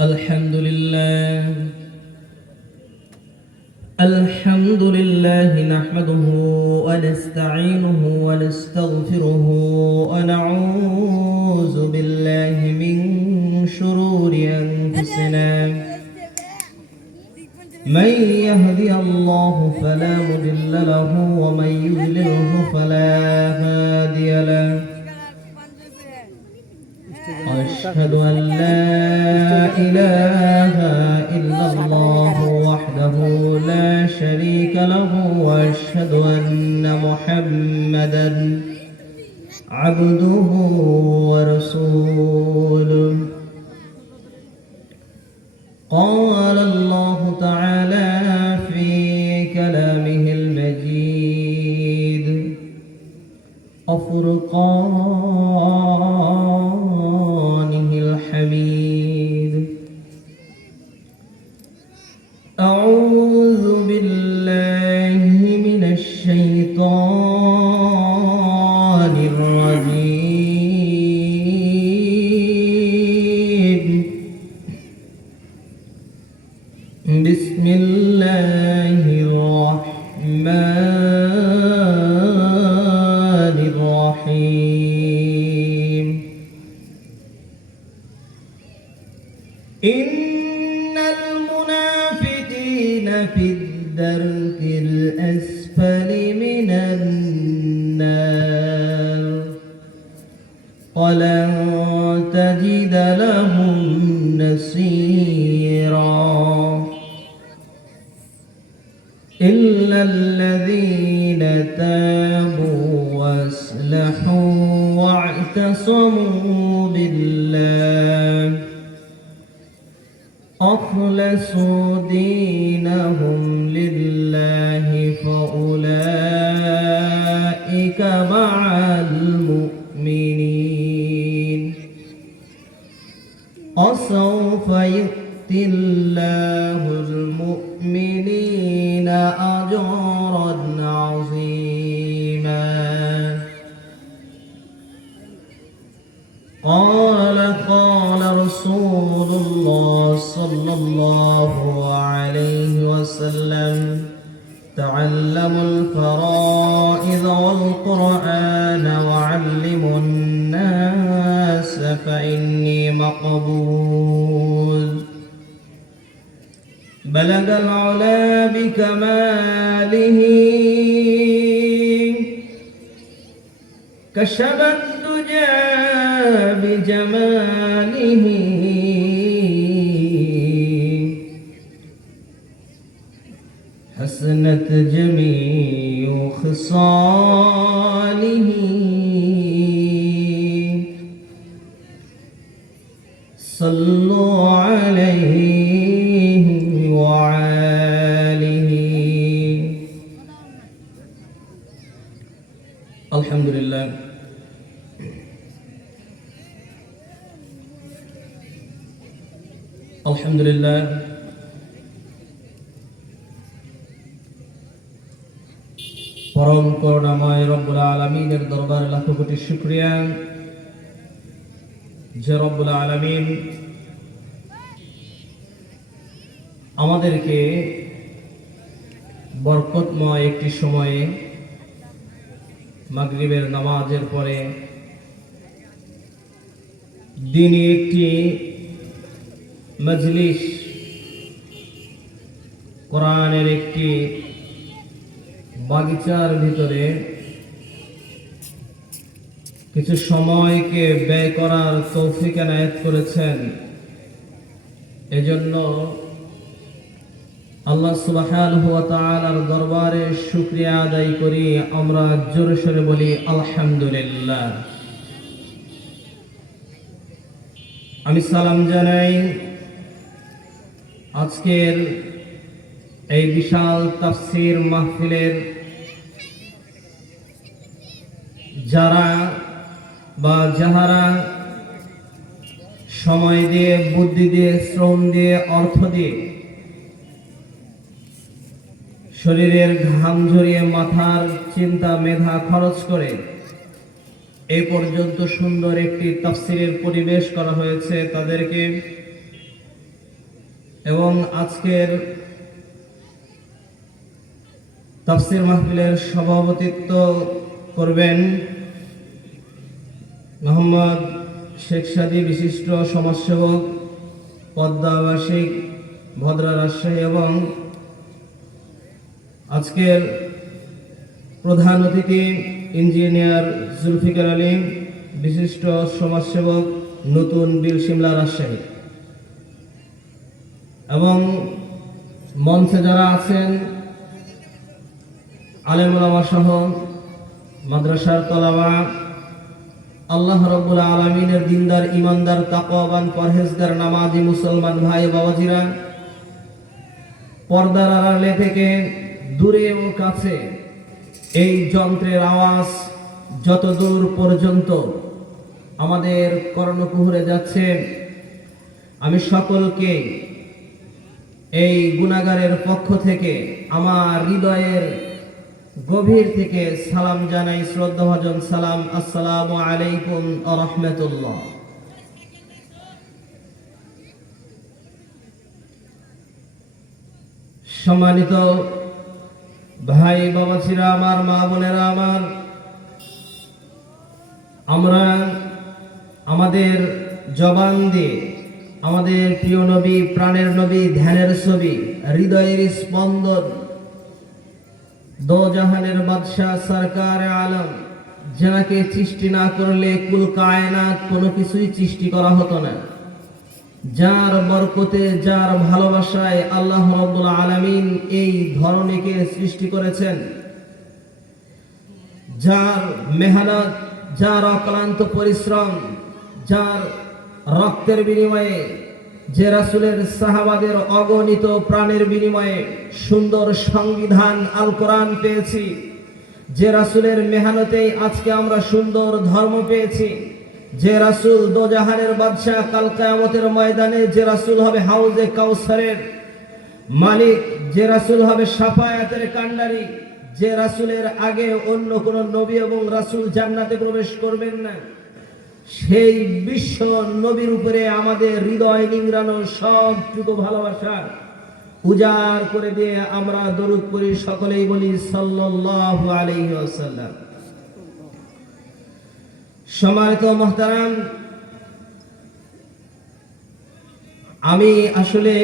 الحمد لله نحمده ونستعينه ونستغفره ونعوذ بالله من شرور أنفسنا من يهدي الله فلا مضل له ومن يضلله فلا هادي له وأشهد أن لا إله إلا الله وحده لا شريك له وأشهد أن محمدا عبده ورسوله. قال الله تعالى في كلامه المجيد وفرقانه الحميد. أعوذ بالله من الشيطان الرجيم. بسم الله الرحمن الرحيم. إن المنافقين في الدرك الأسفل من النار ولن تجد لهم نصيرا إلا الذين تابوا واصلحوا واعتصموا بالله أخلصوا دينهم لله فأولئك مع المؤمنين وسوف يؤتي الله المؤمنين أجرا عظيما. قال رسول الله صلى الله عليه وسلم تعلموا الفرائض والقرآن وعلموا الناس فإني مقبول. بلغ العلا بكماله كشف الدجى بجماله حسنت جميع خصاله صلوا عليه وآله. الحمد لله الحمد لله পরম করুণাময় রব্বুল আলামিনের দরবারে লাখ কোটি শুকরিয়া যে রব্বুল আলামিন আমাদেরকে বরকতময় একটি সময়ে মাগরিবের নামাজের পরে দিনে একটি মজলিস কোরআনের একটি বাগিচার ভিতরে কিছু সময়কে ব্যয় করার তৌফিক এনায়েত করেছেন। এজন্য আল্লাহ সুবহানাহু ওয়া তাআলার দরবারে শুকরিয়া আদায় করি। আমরা জোরে সোরে বলি আলহামদুলিল্লাহ। আমি সালাম জানাই আজকের এই বিশাল তাফসীর মাহফিলের যারা বা যাহারা সময় দিয়ে, বুদ্ধি দিয়ে, শ্রম দিয়ে, অর্থ দিয়ে, শরীরের ঘাম ঝরিয়ে, মাথার চিন্তা মেধা খরচ করে এই পর্যন্ত সুন্দর একটি তাফসীরের পরিবেশ করা হয়েছে, তাদেরকে এবং আজকের তাফসীর মাহফিলের সভাপতিত্ব করবেন মোহাম্মদ শেখ সাদী, বিশিষ্ট সমাজসেবক, পদ্মা আবাসিক, ভদ্রা, রাজশাহী। এবং আজকের প্রধান অতিথি ইঞ্জিনিয়ার জুলফিকার আলী, বিশিষ্ট সমাজসেবক, নতুন বিল, সিমলা, রাজশাহী। এবং মঞ্চে যারা আছেন আলেম ওলামা সহ মাদ্রাসার তলাবা, আল্লাহ রাব্বুল আলামিনের দিনদার, ইমানদার, তাকওয়াবান, পরহেজগার, নামাজি মুসলমান ভাই বাবাজিরা, পর্দার আড়ালে থেকে দূরে ও কাছে এই যন্ত্রের আওয়াজ যত দূর পর্যন্ত আমাদের কর্ণকুহরে যাচ্ছে, আমি সকলকে এই গুনাহগারের পক্ষ থেকে আমার হৃদয়ের গভীর থেকে সালাম জানাই, শ্রদ্ধাভাজন সালাম। আসসালামু আলাইকুম ওয়া রাহমাতুল্লাহ। সম্মানিত ভাই বাবাজিরা আমার, মা বোনেরা আমার, আমরা আমাদের জবান দিয়ে আমাদের প্রিয় নবী, প্রাণের নবী, ধ্যানের ছবি, হৃদয়ের স্পন্দন, দো জাহানের বাদশাহ, সরকার আলম, যাকে সৃষ্টি না করলে কুল কায়নাত কোনো কিছুই সৃষ্টি করা হতো না, যার বরকতে, যার ভালোবাসায় আল্লাহ রাব্বুল আলামিন এই ধরনীকে সৃষ্টি করেছেন, যার মেহনত, যার অক্লান্ত পরিশ্রম, যার রক্তের বিনিময়ে, যে রাসূলের সাহাবাদের অগণিত প্রাণের বিনিময়ে সুন্দর সংবিধান আল কোরআন পেয়েছি, যে রাসূলের মেহনতেই আজকে আমরা সুন্দর ধর্ম পেয়েছি, যে রাসূল দোজাহানের বাদশাহ, কাল কিয়ামতের ময়দানে যে রাসূল হবে হাউজে কাউসারের মালিক, যে রাসূল হবে শাফায়াতের কান্ডারি, যে রাসূলের আগে অন্য কোন নবী এবং রাসূল জান্নাতে প্রবেশ করবেন না, সেই বিশ্ব নবীর উপরে আমাদের হৃদয় নিংড়ানো সবটুকু ভালোবাসা উজাড় করে দিয়ে আমরা দরুদ পড়ি, সকলেই বলি সাল্লাল্লাহু আলাইহি ওয়াসাল্লাম। সম্মানিত মুহতারাম, আমি আসলে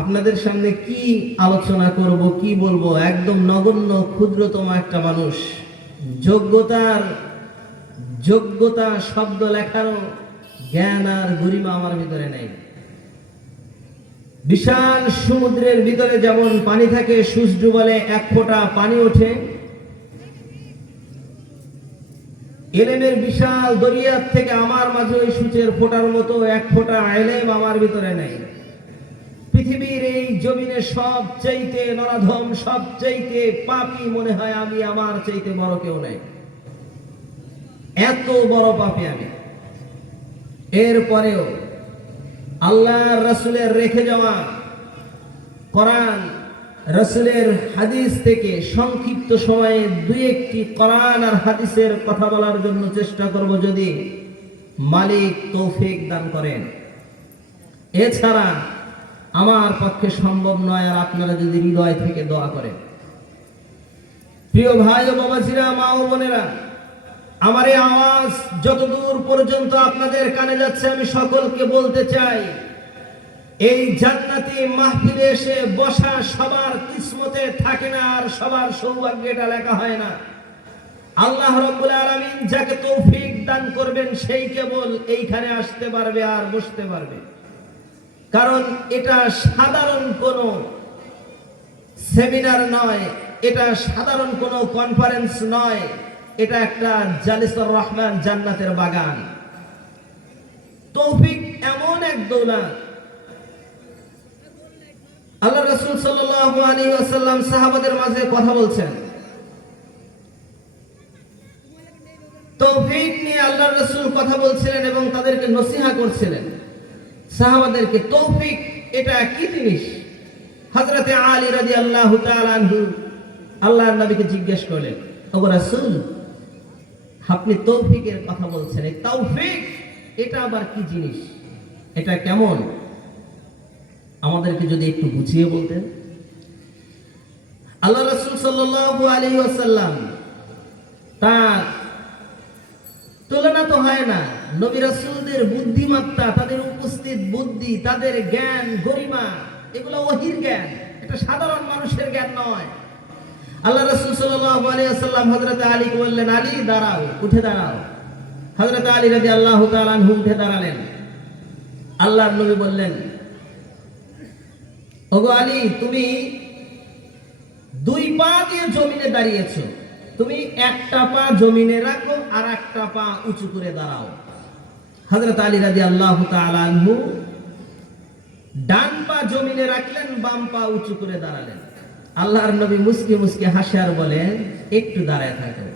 আপনাদের সামনে কি আলোচনা করব, কি বলবো, একদম নগণ্য ক্ষুদ্রতম একটা মানুষ। যোগ্যতা শব্দ লেখারও জ্ঞান আর গরিমা আমার ভিতরে নেই। বিশাল সমুদ্রের ভিতরে যেমন পানি থাকে, সূর্য ডুবালে এক ফোঁটা পানি ওঠে, ইলমের বিশাল দরিয়ার থেকে আমার মাঝে ওই সূচের ফোঁটার মতো এক ফোঁটা ইলম আমার ভিতরে নেই। পৃথিবীর এই জমিনে সবচাইতে নরাধম, সবচাইতে পাপী মনে হয় আমি, আমার চাইতে বড় কেউ নেই, এত বড় পাপী আমি। এরপরেও আল্লাহর রাসূলের রেখে যাওয়া কোরআন, রাসূলের হাদিস থেকে সংক্ষিপ্ত সময়ে দুই একটি কোরআন আর হাদিসের কথা বলার জন্য চেষ্টা করব, যদি মালিক তৌফিক দান করেন। এছাড়া আমার পক্ষে সম্ভব নয়, আর আপনারা যদি হৃদয় থেকে দোয়া করেন। প্রিয় ভাই ও বাবাজিরা, মা ও বোনেরা, আমার এই আওয়াজ যতদূর পর্যন্ত আপনাদের কানে যাচ্ছে, আমি সকলকে বলতে চাই, এই জান্নাতি মাহফিলে এসে বসা সবার কিসমতে থাকে না, আর সবার সৌভাগ্যে এটা লেখা হয় না। আল্লাহ রাব্বুল আলামিন যাকে তৌফিক দান করবেন, সেই কেবল এইখানে আসতে পারবে আর বসতে পারবে। কারণ এটা সাধারণ কোনো সেমিনার নয়, এটা সাধারণ কোনো কনফারেন্স নয়, এটা একটা জালিসুর রহমান, জান্নাতের বাগান। তৌফিক এমন এক দৌলত। আল্লাহ রাসূল সাল্লাল্লাহু আলাইহি ওয়াসাল্লাম সাহাবাদের মাঝে কথা বলছেন, তৌফিক নিয়ে আল্লাহ রাসূল কথা বলছিলেন এবং তাদেরকে নসিহত করছিলেন সাহাবাদেরকে। তৌফিক এটা কি জিনিস? হযরতে আলী রাদিয়াল্লাহু তাআলা আনহু আল্লাহর নবীকে জিজ্ঞেস করলেন, ওগো রাসূল, আপনি তৌফিকের কথা বলছেন, এই তৌফিক এটা আবার কি জিনিস? এটা কেমন আমাদেরকে যদি একটু বুঝিয়ে বলতেন। আল্লাহ রাসূল সাল্লাল্লাহু আলাইহি ওয়াসাল্লাম তার তুলনা তো হয় না। নবী রাসূলদের বুদ্ধিমত্তা, তাদের উপস্থিত বুদ্ধি, তাদের জ্ঞান গরিমা, এগুলো ওহীর জ্ঞান, এটা সাধারণ মানুষের জ্ঞান নয়। আল্লাহ রাসূল সাল্লাল্লাহু আলাইহি ওয়াসাল্লাম হযরত আলীকে বললেন, আলী দাঁড়াও, উঠে দাঁড়াও। হযরত আলী রাদিয়াল্লাহু তাআলা আনহু উঠে দাঁড়ালেন। আল্লাহর নবী বললেন, ওগো আলী, তুমি দুই পা দিয়ে জমিনে দাঁড়িয়েছো, তুমি একটা পা জমিনে রাখো আর একটা পা উঁচু করে দাঁড়াও। হযরত আলী রাদিয়াল্লাহু তাআলা আনহু ডান পা জমিনে রাখলেন, বাম পা উঁচু করে দাঁড়ালেন। আল্লাহর নবী মুস্কি মুস্কি হাসে আর বলেন, একটু দাঁড়ায় থাকো,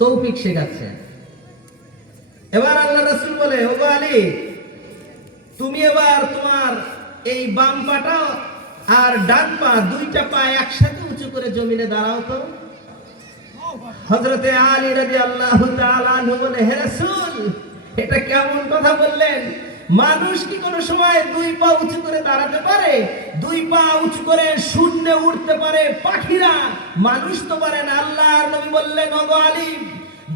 তৌফিক শেখাচ্ছেন। এবার আল্লাহ রাসূল বলে, ওগো আলী, তুমি এবার তোমার এই বাম পাটা আর ডান পা, দুইটা পা একসাথে উঁচু করে জমিনে দাঁড়াও তো। হযরতে আলী রাদিয়াল্লাহু তাআলা আনহু বলে, হে রাসূল, এটা কেমন কথা বললেন? মানুষ কি কোনো সময় দুই পা উঁচু করে দাঁড়াতে পারে? দুই পা উঁচু করে শূন্যে উঠতে পারে পাখিরা, মানুষ তো পারে না। আল্লাহর নবী বললেন, ওগো আলী,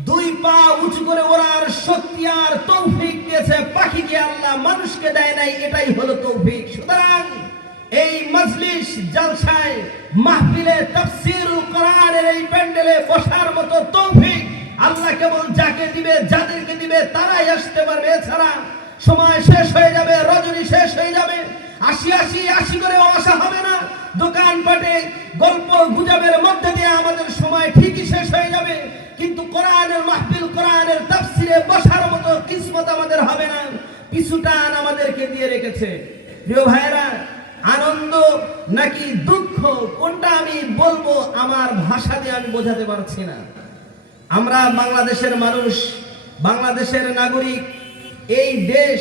দুই পা উঁচু করে ওড়ার শক্তি আর তৌফিক দিয়েছে পাখিকে, আল্লাহ মানুষকে দেয় নাই, এটাই হলো তৌফিক। সুতরাং এই মজলিস জলসায় মাহফিলে তাফসীরুল কোরআনের এই প্যান্ডেলে বসার মতো তৌফিক আল্লাহ কেবল যাকে দিবে, যাদেরকে দিবে তারাই আসতে পারবে। এছাড়া সময় শেষ হয়ে যাবে, রজনী শেষ হয়ে যাবে, আশি করে আসা হবে না। দোকানপাটে গল্প গুজবের মধ্যে দিয়ে আমাদের সময় ঠিকই শেষ হয়ে যাবে, কিন্তু কোরআনের মাহফিল, কোরআনের তাফসীরে বসার মতো কিসমত আমাদের হবে না। পিছুটান আমাদেরকে দিয়ে রেখেছে। প্রিয় ভাইরা, আনন্দ নাকি দুঃখ, কোনটা আমি বলবো আমার ভাষা দিয়ে আমি বোঝাতে পারছি না। আমরা বাংলাদেশের মানুষ, বাংলাদেশের নাগরিক, এই দেশ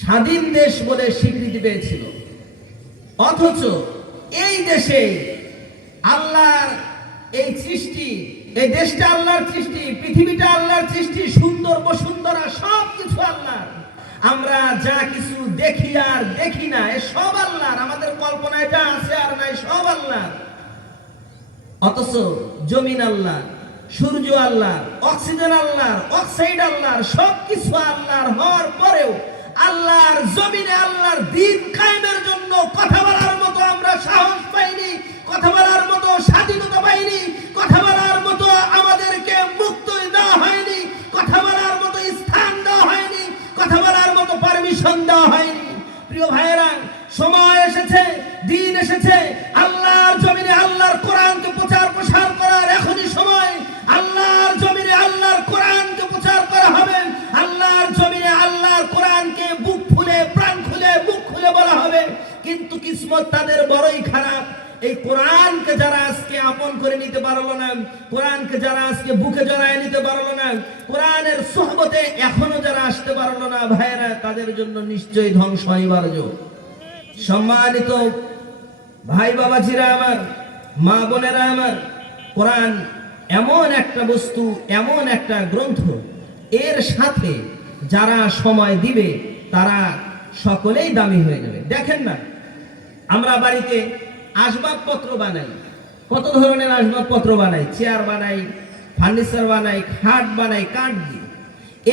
স্বাধীন দেশ বলে স্বীকৃতি পেয়েছিল, অথচ এই দেশে আল্লাহর এই সৃষ্টি, এই দেশটা আল্লাহর সৃষ্টি, পৃথিবীটা আল্লাহর সৃষ্টি, সুন্দর বসুন্ধরা সবকিছু আল্লাহর। আমরা যা কিছু দেখি আর দেখি না, এ সব আল্লাহর। আমাদের কল্পনায় যা আছে আর নাই, সব আল্লাহর। অথচ জমিন আল্লাহ, সূর্য আল্লাহর, অক্সিজেন আল্লাহর, অক্সাইড আল্লাহর, সবকিছু আল্লাহর হওয়ার পরেও আল্লাহর জমিনে আল্লাহর দ্বীন কায়েমের জন্য কথা বলার মতো আমরা সাহস পাইনি, কথা বলার মতো স্বাধীনতা পাইনি, কথা বলার মতো আমাদেরকে মুক্তি দেওয়া হয়নি, কথা বলার মতো স্থান দেওয়া হয়নি, কথা বলার মতো পারমিশন দেওয়া হয়নি। প্রিয় ভাইয়েরা, সময় এসেছে, দিন এসেছে আল্লাহর জমিনে আল্লাহর কোরআনকে প্রচার প্রসার করার। এখনই সময় আল্লাহর জমিনে আল্লাহর কোরআনকে প্রচার করা হবে। আল্লাহর জমিনে আল্লাহর কোরআনকে বুক ফুলে, প্রাণ খুলে, মুখ খুলে বলা হবে। কিন্তু কিসমত তাদের বড়ই খারাপ। এই কোরআনকে যারা আজকে আপন করে নিতে পারলো না, কোরআনকে যারা আজকে বুকে জড়ায় নিতে পারলো না, কোরআনের সোহবতে এখনো যারা আসতে পারলো না, ভাইয়েরা, তাদের জন্য নিশ্চয়ই ধ্বংস অনিবার্য। সম্মানিত ভাই বাবাজিরা আমার, মা বোনেরা আমার, কোরআন এমন একটা বস্তু, এমন একটা গ্রন্থ, এর সাথে যারা সময় দিবে তারা সকলেই দামি হয়ে যাবে। দেখেন না, আমরা বাড়িতে আসবাবপত্র বানাই, কত ধরনের আসবাবপত্র বানাই, চেয়ার বানাই, ফার্নিচার বানাই, খাট বানাই কাঠ দিয়ে।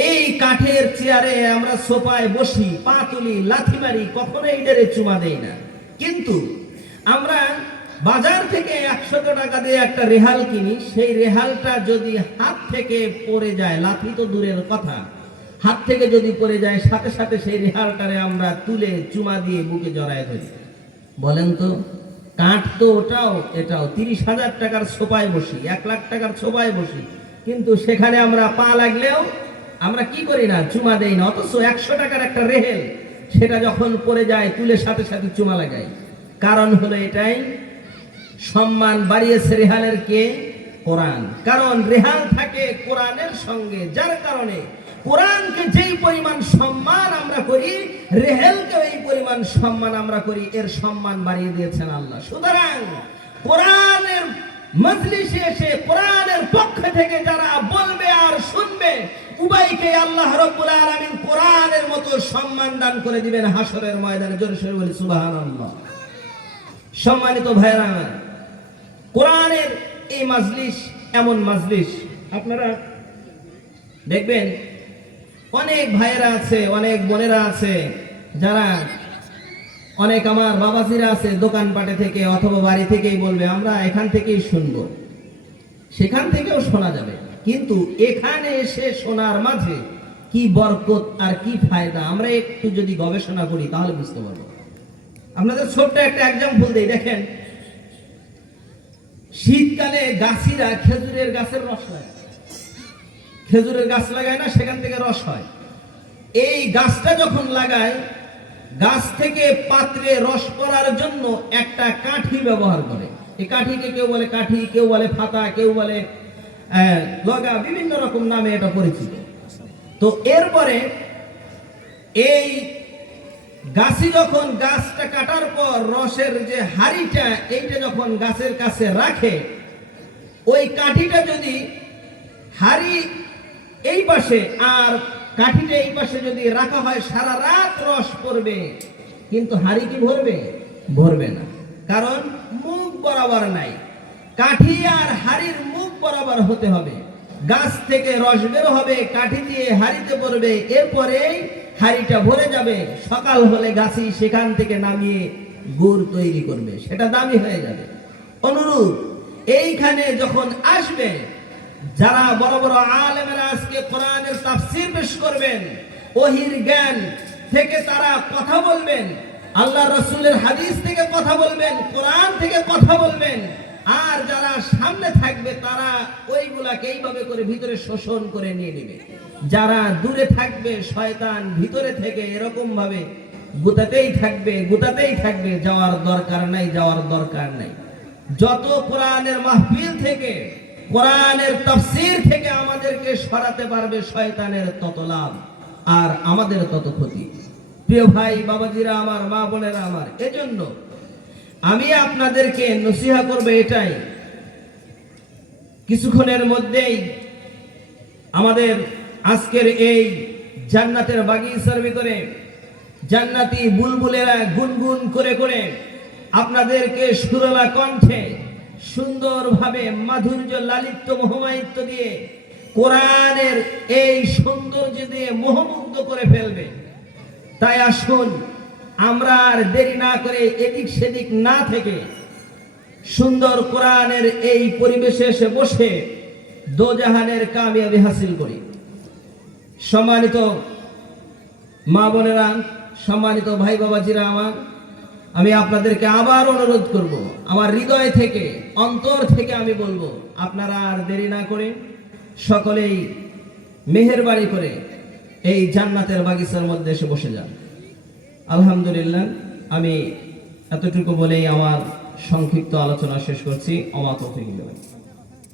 এই কাঠের চেয়ারে আমরা সোফায় বসি, পা তুলি, লাথি মারি, কখনো এইটারে চুমা দেই না। কিন্তু আমরা বাজার থেকে 100 টাকা দিয়ে একটা রেহাল কিনি, সেই রেহালটা যদি হাত থেকে পড়ে যায়, লাথি তো দূরের কথা, হাত থেকে যদি পড়ে যায়, সাথে সাথে সেই রেহালটারে আমরা তুলে চুমা দিয়ে বুকে জড়ায় ধরি। বলেন তো, কাঠ তো ওটাও, এটাও 30,000 টাকার সোফায় বসি, 1 লাখ টাকার সোফায় বসি, কিন্তু সেখানে আমরা পা লাগলেও আমরা কি করি না, চুমা দেই না। অথচ 100 টাকার একটা রেহেল, সেটা যখন পড়ে যায় তুলে সাথে সাথে চুমা লাগাই। কারণ হলো এটাই, সম্মান বাড়িয়েছে রেহালের কে? কোরআন। কারণ রেহাল থাকে কোরআনের সঙ্গে, যার কারণে কোরআনকে যেই পরিমাণ সম্মান আমরা করি, রেহেলকে এই পরিমাণ সম্মান আমরা করি। এর সম্মান বাড়িয়ে দিয়েছেন আল্লাহ। সুতরাং কোরআনের মজলিসে এসে কোরআনের পক্ষ থেকে যারা বলবে আর শুনবে, উভয়কে আল্লাহ রাব্বুল আলামিন কোরআনের মতো সম্মান দান করে দিবেন হাসরের ময়দানে। জোরে সোরে বলি সুবহানাল্লাহ। সম্মানিত ভাইরা আমার, কোরআনের এই মাজলিস এমন মাজলিস, আপনারা দেখবেন অনেক ভাইয়েরা আছে, অনেক বোনেরা আছে, যারা অনেক আমার বাবাজিরা আছে দোকানপাটে থেকে অথবা বাড়ি থেকেই বলবে আমরা এখান থেকেই শুনবো, সেখান থেকেও শোনা যাবে, কিন্তু এখানে এসে শোনার মাঝে কি বরকত আর কি ফায়দা আমরা একটু যদি গবেষণা করি তাহলে বুঝতে পারবো। আপনাদের ছোট্ট একটা এক্সাম্পল দেই, দেখেন শীতকালে গাছিরা খেজুরের গাছের রস লাগায়, খেজুরের গাছ লাগায় না, সেখান থেকে রস হয়। এই গাছটা যখন লাগায়, গাছ থেকে পাত্রে রস করার জন্য একটা কাঠি ব্যবহার করে। এই কাঠিকে কেউ বলে কাঠি, কেউ বলে ফাতা, কেউ বলে লগা, বিভিন্ন রকম নামে এটা পরিচিত। তো এরপরে এই গাছি যখন গাছটা কাটার পর রসের যে হাড়িটা এইটা যখন গাছের কাছে রাখে, ওই কাঠিটা যদি হাড়ি এই পাশে আর কাঠিটা এই পাশে যদি রাখা হয়, সারা রাত রস পড়বে, কিন্তু হাড়ি কি ভরবে? ভরবে না, কারণ মুখ বরাবর নাই। কাঠি আর হাড়ির মুখ বরাবর হতে হবে। গাছ থেকে রস বের হবে, কাঠি দিয়ে হাড়িতে পড়বে, এরপরেই হাড়িটা ভরে যাবে। সকাল হলে গাছি সেখান থেকে নামিয়ে গুড় তৈরি করবে, সেটা দামি হয়ে যাবে। অনুরূপ এইখানে যখন আসবে যারা বড় বড় আলেমেরা আজকে কোরআনের তাফসীর পেশ করবেন, ওহীর জ্ঞান থেকে তারা কথা বলবেন, আল্লাহ রাসূলের হাদিস থেকে কথা বলবেন, কোরআন থেকে কথা বলবেন, আর যারা সামনে থাকবে তারা ওইগুলাকে এইভাবে করে ভিতরে শোষণ করে নিয়ে নেবে। যারা দূরে থাকবে শয়তান ভিতরে থেকে এরকম ভাবে গুতাতেই থাকবে, গুতাতেই থাকবে, যাওয়ার দরকার নাই, যাওয়ার দরকার নাই। যত কোরআনের মাহফিল থেকে, কোরআনের তাফসীর থেকে আমাদেরকে সরাতে পারবে শয়তানের, তত লাভ আর আমাদের তত ক্ষতি। প্রিয় ভাই বাবাজিরা আমার, মা বোনেরা আমার, এজন্য আমি আপনাদেরকে নসিহা করব এটাই, কিছুক্ষণের মধ্যেই আমাদের আজকের এই জান্নাতের বাগিচার ভিতরে জান্নাতি বুলবুলেরা গুনগুন করে করে আপনাদেরকে সুরলা কণ্ঠে সুন্দরভাবে মাধুর্য লালিত্য মহিমায়িত্ব দিয়ে কোরআনের এই সৌন্দর্য দিয়ে মোহমুগ্ধ করে ফেলবে। তাই আসুন আমরা আর দেরি না করে এদিক সেদিক না থেকে সুন্দর কোরআনের এই পরিবেশে এসে বসে দোজাহানের কামিয়াবি হাসিল করি। সম্মানিত মা বোনেরা, সম্মানিত ভাই বাবাজিরা আমার, আমি আপনাদেরকে আবার অনুরোধ করব, আমার হৃদয় থেকে অন্তর থেকে আমি বলবো, আপনারা আর দেরি না করে সকলেই মেহেরবানি করে এই জান্নাতের বাগিচার মধ্যে এসে বসে যান। আলহামদুলিল্লাহ, আমি এতটুকু বলেই আমার সংক্ষিপ্ত আলোচনা শেষ করছি। ওমা তৌফিক ইল্লা বিল্লাহ।